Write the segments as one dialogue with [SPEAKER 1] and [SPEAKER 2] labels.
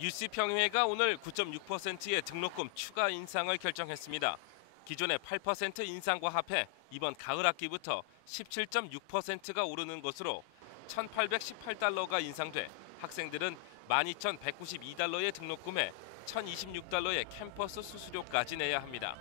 [SPEAKER 1] UC 평회가 오늘 9.6%의 등록금 추가 인상을 결정했습니다. 기존의 8% 인상과 합해 이번 가을 학기부터 17.6%가 오르는 것으로 1,818달러가 인상돼 학생들은 12,192달러의 등록금에 1,026달러의 캠퍼스 수수료까지 내야 합니다.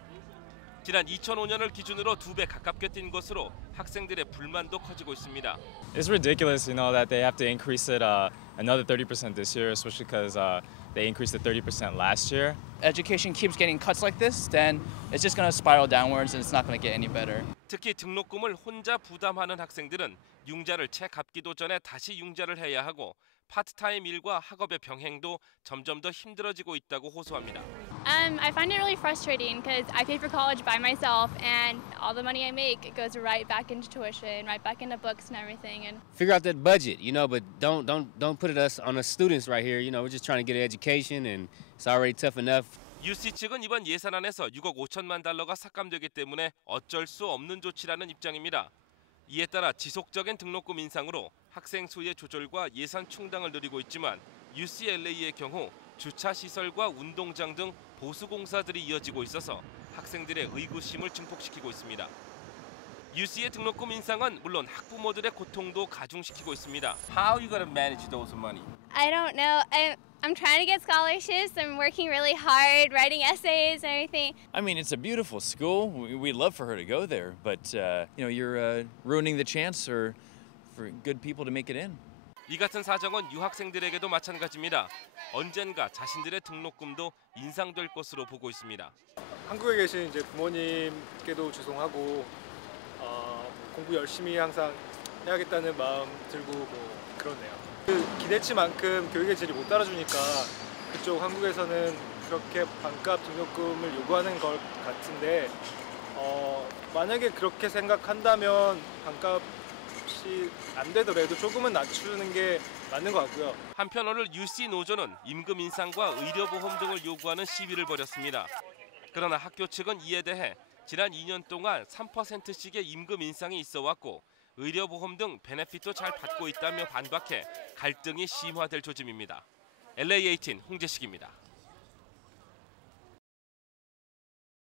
[SPEAKER 1] 지난 2005년을 기준으로 두 배 가깝게 뛴 것으로 학생들의 불만도 커지고 있습니다.
[SPEAKER 2] It's ridiculous, you know, that they have to increase it uh, another 30% this year, especially because uh, they increased it 30% last year.
[SPEAKER 3] education keeps getting cuts like this, then it's just going to spiral downwards and it's not going to get any better.
[SPEAKER 1] 특히 등록금을 혼자 부담하는 학생들은 융자를 채 갚기도 전에 다시 융자를 해야 하고 파트타임 일과 학업의 병행도 점점 더 힘들어지고 있다고 호소합니다.
[SPEAKER 4] Um, I find it really frustrating because I pay for college by myself, and all the money I make goes right back into tuition, right back into books and everything. And
[SPEAKER 5] figure out that budget, you know, but don't don't don't put it us on us students right here. You know, we're just trying to get an education and it's already tough enough.
[SPEAKER 1] UC 측은 이번 예산안에서 6억 5천만 달러가 삭감되기 때문에 어쩔 수 없는 조치라는 입장입니다. 이에 따라 지속적인 등록금 인상으로 학생 수의 조절과 예산 충당을 누리고 있지만 UCLA의 경우 주차 시설과 운동장 등 보수 공사들이 이어지고 있어서 학생들의 의구심을 증폭시키고 있습니다. UC의 등록금 인상은 물론 학부모들의 고통도 가중시키고 있습니다. How you gonna manage those money?
[SPEAKER 4] I don't know. I'm I'm trying to get scholarships. I'm working really hard, writing essays and everything.
[SPEAKER 6] I mean, it's a beautiful school. We- We'd love for her to go there, but uh, you know, you're uh, ruining the chance for for good people to make it in.
[SPEAKER 1] 이 같은 사정은 유학생들에게도 마찬가지입니다. 언젠가 자신들의 등록금도 인상될 것으로 보고 있습니다.
[SPEAKER 7] 한국에 계신 이제 부모님께도 죄송하고 어, 공부 열심히 항상 해야겠다는 마음 들고 뭐 그렇네요. 그 기대치만큼 교육의 질이 못 따라주니까 그쪽 한국에서는 그렇게 반값 등록금을 요구하는 것 같은데 어, 만약에 그렇게 생각한다면 반값이 안 되더라도 조금은 낮추는 게 맞는 것 같고요.
[SPEAKER 1] 한편 오늘 UC 노조는 임금 인상과 의료보험 등을 요구하는 시위를 벌였습니다. 그러나 학교 측은 이에 대해 지난 2년 동안 3%씩의 임금 인상이 있어 왔고 의료보험 등 베네핏도 잘 받고 있다며 반박해 갈등이 심화될 조짐입니다. LA18 홍재식입니다.